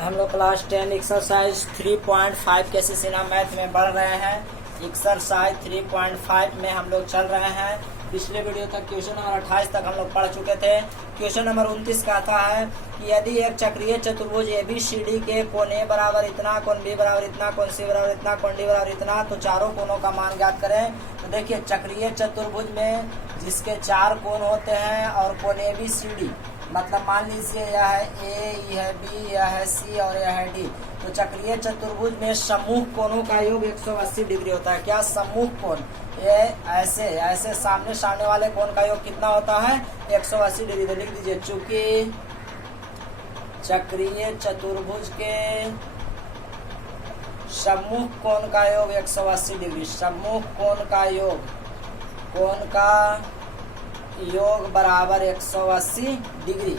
हम लोग class 10 exercise 3.5 के सीना मैथ में बढ़ रहे हैं। एक्सरसाइज 3.5 में हम लोग चल रहे हैं। पिछले वीडियो तक क्वेश्चन नंबर 28 तक हम लोग पढ़ चुके थे। क्वेश्चन नंबर 29 कहता है कि यदि एक चक्रीय चतुर्भुज ABCD के कोण A बराबर इतना, कोण B बराबर इतना, कोण C बराबर इतना, कोण D बराबर इतना, तो चारों कोणों का मान ज्ञात करें। तो देखिए चक्रीय चतुर्भुज में जिसके 4 कोण होते हैं और कोण ABCD, मतलब मान लीजिए यह है A, यह है B, यह है C और यह है D। तो चक्रीय चतुर्भुज में समूह कोणों का योग 180 डिग्री होता है। क्या समूह कोण? ये ऐसे सामने वाले कोण का योग कितना होता है? 180 डिग्री। तो लिख दीजिए चूंकि चक्रीय चतुर्भुज के समूह कोण का योग 180 डिग्री, समूह कोण का योग बराबर 180 डिग्री।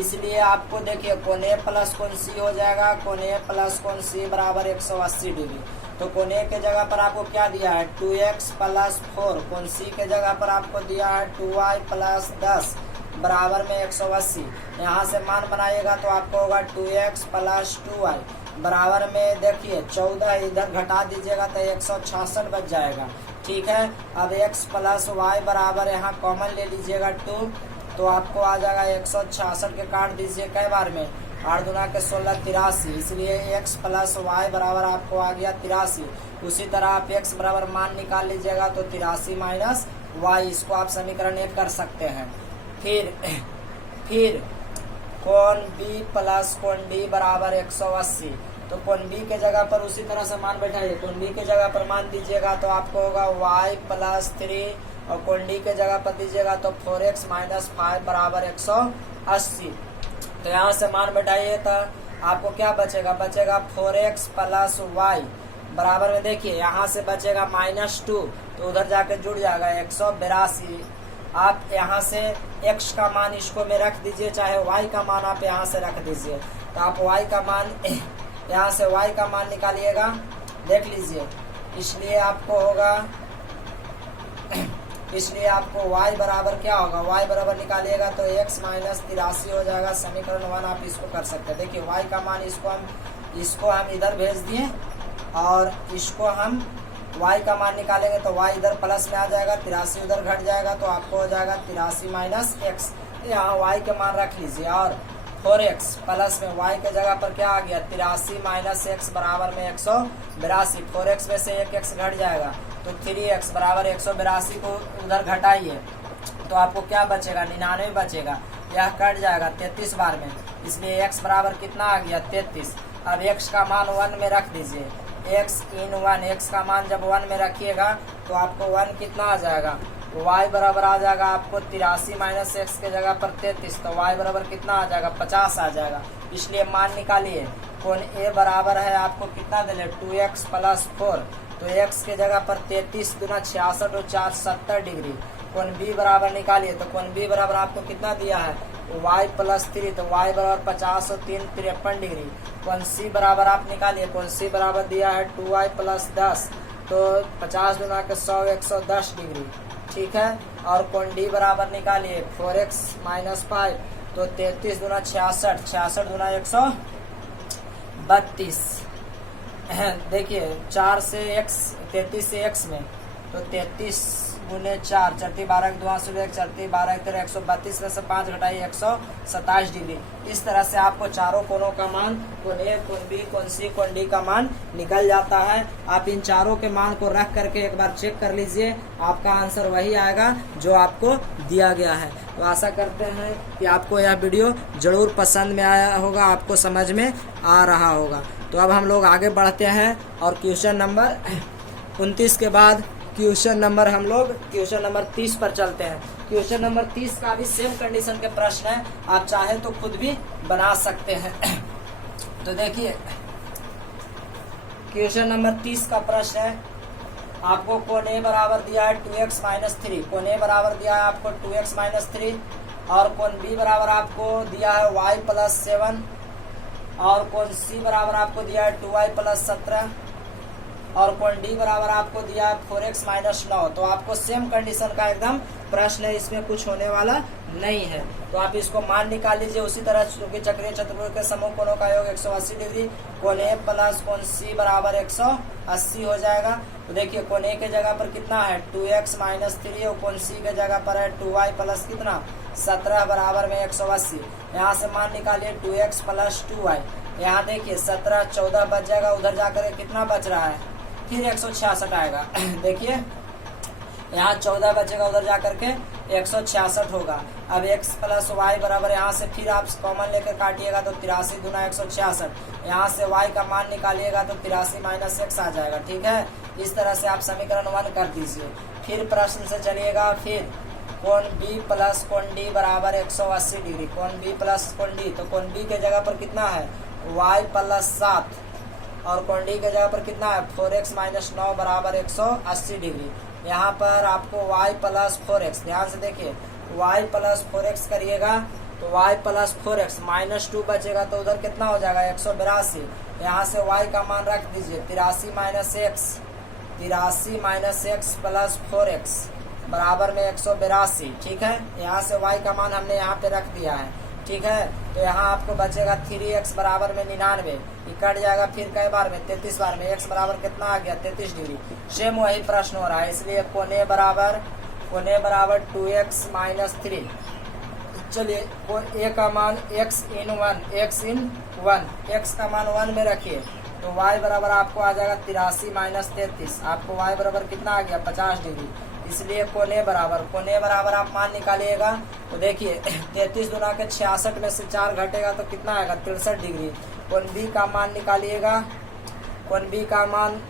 इसलिए आपको देखिए कोण A प्लस कोण C हो जाएगा। कोण A प्लस कोण C बराबर 180 डिग्री। तो कोण A के जगह पर आपको क्या दिया है? 2x plus 4। कोण C के जगह पर आपको दिया है 2y प्लस 10 बराबर में 180। यहाँ से मान बनाइएगा तो आपको होगा 2x प्लस 2y बराबर में देखिए 14, इधर घटा दीजिएगा तो 166 बच जाएगा। ठीक है, अब x प्लस वाई बराबर यहाँ कॉमन ले लीजिएगा 2, तो आपको आ जाएगा 166 के काट दीजिए कै बार में? 8 दूना के 16, 83। इसलिए x प्लस वाई बराबर आपको आ गया 83। उसी तरह आप x बराबर मान निकाल लीजिएगा तो 83 माइनस वाई, इसको आप समीकरण 1 कर सकते हैं। फिर कोण B प्लस कोण D बराबर 180। तो कोण B के जगह पर उसी तरह से मान बैठाइए। कोण B के जगह पर मान दीजिएगा तो आपको होगा y प्लस 3 और कोण D के जगह पर दीजिएगा तो 4x माइनस 5 बराबर 180। तो यहाँ से मान बैठाइए तो आपको क्या बचेगा? बचेगा 4x प्लस y बराबर में देखिए यहाँ से बचेगा -2, तो उधर जाके जुड़ जाएगा 182। आप यहाँ से x का मान इसको में रख दीजिए, चाहे y का मान आप यहाँ से रख दीजिए। तो आप y का मान यहाँ से y का मान निकालिएगा, देख लीजिए। इसलिए आपको y बराबर क्या होगा? y बराबर निकालिएगा तो x माइनस 83 हो जाएगा। समीकरण 1 आप इसको कर सकते हैं। देखिए y का मान इसको हम इधर भेज दिए और इसको हम y का मान निकालेंगे तो y इधर प्लस में आ जाएगा, 83 उधर घट जाएगा, तो आपको हो जाएगा 83 माइनस x। यहाँ y के मान रख लीजिए और 4x प्लस में y के जगह पर क्या आ गया? 83 माइनस x बराबर में 182। 4x में से 1x घट जाएगा तो 3x बराबर 182 को उधर घटाइए तो आपको क्या बचेगा? 99 बचेगा। यह कट जाएगा 33 बार में, इसलिए x बराबर कितना आ गया? 33। अब x का मान 1 में रख दीजिए। x इन 1, x का मान जब 1 में रखिएगा तो आपको 1 कितना आ जाएगा? y बराबर आ जाएगा आपको 83 माइनस x के जगह पर 33, तो y बराबर कितना आ जाएगा? 50 आ जाएगा। इसलिए मान निकालिए। कोण A बराबर है आपको कितना दिले? 2x प्लस 4, तो x के जगह पर 33 दूना 66 और 4 70 डिग्री। कोण B बराबर निकालिए तो कोण B बराबर आपको कितना दिया है? y प्लस 3, तो y बराबर 50 और 3 53 डिग्री। कोण C बराबर आप निकालिए। कोण C बराबर दिया है 2y प्लस 10, तो 50 दूना के 100 110 डिग्री। ठीक है, और कोण D बराबर निकालिए 4x माइनस 5, तो 33 दूना 66, 66 दूना 132। देखिए 4 से x, 33 से x में, तो 33 गुने 4, 4 12 2 1, 4 12 13 132 में से 5 घटाइए 127 डिग्री। इस तरह से आपको चारों कोणों का मान, कोण A, कोण B, कोण C, कोण D का मान निकल जाता है। आप इन चारों के मान को रख करके एक बार चेक कर लीजिए, आपका आंसर वही आएगा जो आपको दिया गया है। तो आशा करते हैं कि आपको यह वीडियो जरूर पसंद में आया होगा, आपको समझ में आ रहा होगा। तो अब हम लोग आगे बढ़ते हैं और क्वेश्चन नंबर 29 के बाद क्वेश्चन नंबर 30 पर चलते हैं। क्वेश्चन नंबर 30 का भी सेम कंडीशन के प्रश्न है, आप चाहे तो खुद भी बना सकते हैं। तो देखिए क्वेश्चन नंबर 30 का प्रश्न है, आपको कोण A बराबर दिया है 2x माइनस 3। कोण A बराबर दिया है आपको 2x माइनस 3 और कोण B बराबर आपको दिया है y प्लस 7 और कोण C बराबर आपको दिया है 2y प्लस 17 और कोण D बराबर आपको दिया है 4x माइनस 9। तो आपको सेम कंडीशन का एकदम प्रश्न है, इसमें कुछ होने वाला नहीं है। तो आप इसको मान निकाल लीजिए। उसी तरह चूंकि चक्रीय चतुर्भुज के समूह कोणों का योग 180 डिग्री, कोण ए प्लस कोण सी बराबर 180 हो जाएगा। तो देखिए कोण ए के जगह पर कितना है 2x माइनस 3 और कोण सी के जगह पर है 2y प्लस कितना 17 बराबर में 180। यहाँ से मान निकालिए 2x प्लस 2y। यहाँ देखिए 17 14 बच जाएगा, उधर जाकर कितना बच रहा है फिर 166 आएगा। देखिए यहाँ 14 बचेगा, उधर जाकर के 166 होगा। अब x प्लस वाई बराबर यहाँ से फिर आप कॉमन लेकर काटिएगा तो 83 गुना 166। यहाँ से y का मान निकालिएगा तो 83 माइनस x आ जाएगा। ठीक है, इस तरह से आप समीकरण 1 कर दीजिए। फिर प्रश्न से चलिएगा। फिर कोण b प्लस कोण d बराबर 180 डिग्री, कोण b प्लस कोण d, तो कोण b के जगह पर कितना है y प्लस 7 और कोण d के जगह पर कितना है 4x माइनस 9 बराबर 180 डिग्री। यहाँ पर आपको y प्लस 4x, ध्यान से देखिए y प्लस 4x करिएगा तो y प्लस 4x माइनस 2 बचेगा तो उधर कितना हो जाएगा 182। यहाँ से y का मान रख दीजिए 83 माइनस x प्लस 4x बराबर में 182। ठीक है, यहाँ से y का मान हमने यहाँ पे रख दिया है। ठीक है, तो यहाँ आपको बचेगा 3x बराबर में 99, कट जाएगा फिर कई बार में 33 बार में, x बराबर कितना आ गया 33 डिग्री। सेम वही प्रश्न हो रहा है, इसलिए कोण ए बराबर 2x माइनस 3। चलिए a का मान x इन 1, x का मान 1 में रखिए तो y बराबर आपको आ जाएगा 83 माइनस 33। आपको y बराबर कितना आ गया 50 डिग्री। इसलिए कोण ए बराबर आप मान निकालिएगा तो देखिए 33 गुना के 66 में से 4 घटेगा तो कितना आएगा 63 डिग्री। कोण बी का मान निकालिएगा, कोण बी का मान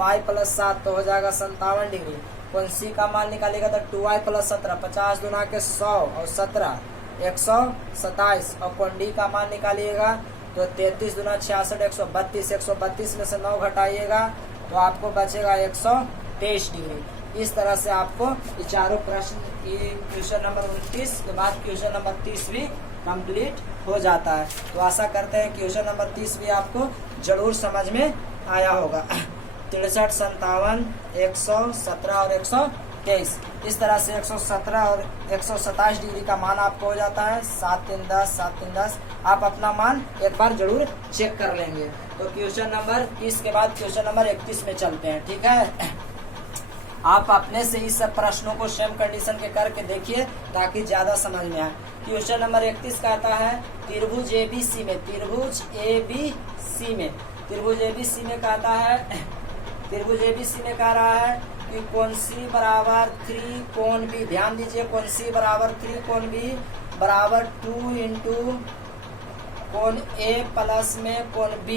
y प्लस 7 तो हो जाएगा 57 डिग्री। कोण सी का मान निकालिएगा तो 2y प्लस 17, 50 गुना के 100 और 17 127। और कोण डी का मान निकालिएगा तो 33 गुना 66 132 में से 9 घटाइएगा तो आपको बचेगा 123 डिग्री। इस तरह से आपको ये चारों प्रश्न की क्वेश्चन नंबर 29 के बाद क्वेश्चन नंबर 30 भी कंप्लीट हो जाता है। तो आशा करते हैं क्वेश्चन नंबर 30 भी आपको जरूर समझ में आया होगा। 63, 57, 117 और 123, इस तरह से 117 और 127 डिग्री का मान आपको हो जाता है 7 3 10 7 3 10। आप अपना मान एक बार जरूर चेक कर लेंगे। तो क्वेश्चन नंबर 30 के बाद क्वेश्चन नंबर 31 में चलते हैं। ठीक है, आप अपने से इस सब प्रश्नों को सेम कंडीशन के करके देखिए ताकि ज्यादा समझ में आए। क्वेश्चन नंबर 31 कहता है त्रिभुज ABC में कह रहा है कि कोण C बराबर 3 कोण B, ध्यान दीजिए कोण C बराबर 3 कोण B बराबर 2 इंटू कोण A प्लस में कोण B।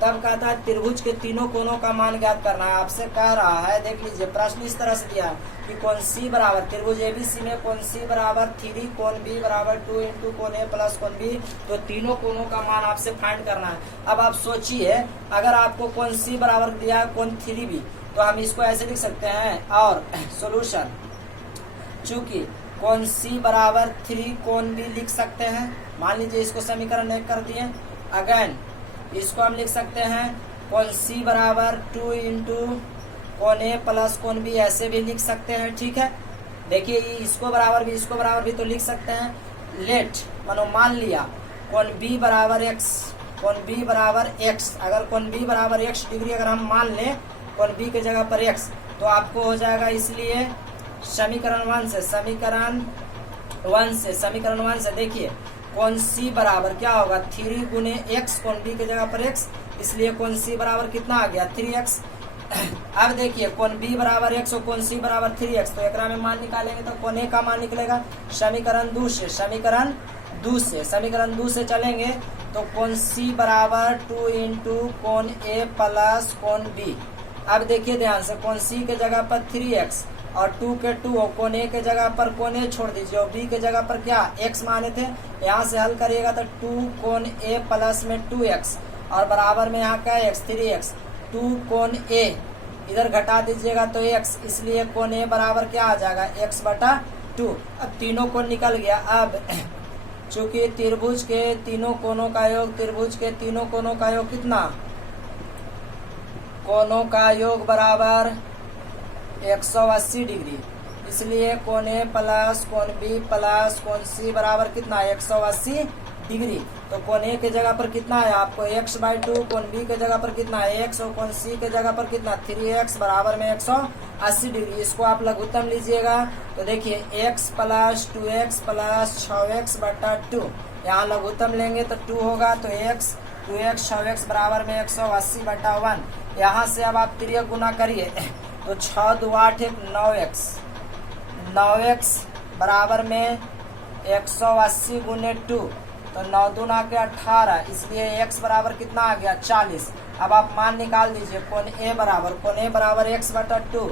तब कहता है त्रिभुज के तीनों कोणों का मान ज्ञात करना है। आपसे कह रहा है, देख लीजिए प्रश्न इस तरह से दिया है कि कोण C बराबर त्रिभुज ABC में कोण C बराबर 3 कोण B बराबर 2 इंटू कोण A प्लस कोण B। तो तीनों कोणों का मान आपसे फाइंड करना है। अब आप सोचिए अगर आपको कोण C बराबर दिया है कोण 3B तो हम इसको ऐसे लिख सकते हैं। और सोल्यूशन, चूंकि कोण C बराबर 3 कोण B लिख सकते हैं, मान लीजिए इसको समीकरण 1 कर दिए। अगेन इसको हम लिख सकते हैं कोण C बराबर 2 इंटू कोण A प्लस कोण B, ऐसे भी लिख सकते हैं। ठीक है, देखिए इसको बराबर भी तो लिख सकते हैं। लेट मानो मान लिया कोण B बराबर x, अगर कोण B बराबर x डिग्री अगर हम मान लें कोण B के जगह पर x तो आपको हो जाएगा। इसलिए समीकरण 1 से देखिए कोण C बराबर क्या होगा 3 गुने x, कोण B के जगह पर x, इसलिए कोण C बराबर कितना आ गया 3x। अब देखिए कोण B बराबर x और कोण C बराबर 3x, तो एकरा में मान निकालेंगे तो कोण A का मान निकलेगा समीकरण 2 से चलेंगे तो कोण C बराबर 2 इंटू कोण A प्लस कोण B। अब देखिए ध्यान से कोण C के जगह पर 3x और 2 के 2 और कोण A के जगह पर कोण A छोड़ दीजिए और B के जगह पर क्या x माने थे। यहाँ से हल करिएगा तो 2 कोण A प्लस में 2x और बराबर में यहाँ क्या x 3x, 2 कोण A इधर घटा दीजिएगा तो x, इसलिए कोण A बराबर क्या आ जाएगा x बटा 2। अब तीनों कोण निकल गया। अब चूंकि त्रिभुज के तीनों कोणों का योग कितना, कोणों का योग बराबर 180 डिग्री, इसलिए कोण ए प्लस कोण बी प्लस कोण सी बराबर कितना 180 डिग्री। तो कोण ए के जगह पर कितना है आपको x/2, कोण बी के जगह पर कितना है x और कोण सी के जगह पर कितना 3x बराबर में 180 डिग्री। इसको आप लघुत्तम लीजिएगा तो देखिए x plus 2x plus 6x बटा 2, यहाँ लघुत्तम लेंगे तो 2 होगा तो x 2x 6x बराबर में 180 बटा 1। यहाँ से अब आप तिर्यक गुना करिए तो 6 2 8 9x 9x बराबर में 180 गुने 2 तो 9 दूना के 18, इसलिए x बराबर कितना आ गया 40। अब आप मान निकाल दीजिए कोण ए बराबर x बटा 2,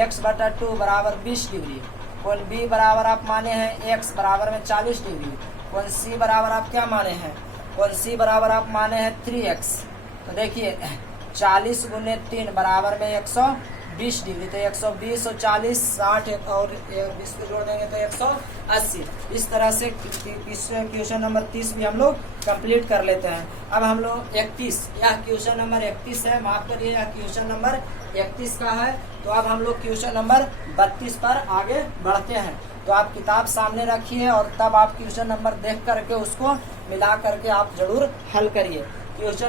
x बटा 2 बराबर 20 डिग्री। कोण बी बराबर आप माने हैं x बराबर में 40 डिग्री। कोण सी बराबर आप क्या माने हैं, कोण सी बराबर आप माने हैं 3x। तो देखिए 40 गुने 3 बराबर में 120 डिग्री, तो 120 और 40 60 और 20 को जोड़ देंगे तो 180। इस तरह से क्वेश्चन नंबर 30 भी हम लोग कंप्लीट कर लेते हैं। अब हम लोग 31, यह क्वेश्चन नंबर 31 है, माफ करिए यह क्वेश्चन नंबर 31 का है। तो अब हम लोग क्वेश्चन नंबर 32 पर आगे बढ़ते हैं। तो आप किताब सामने रखिए और तब आप क्वेश्चन नंबर देख करके उसको मिला करके आप जरूर हल करिए। क्वेश्चन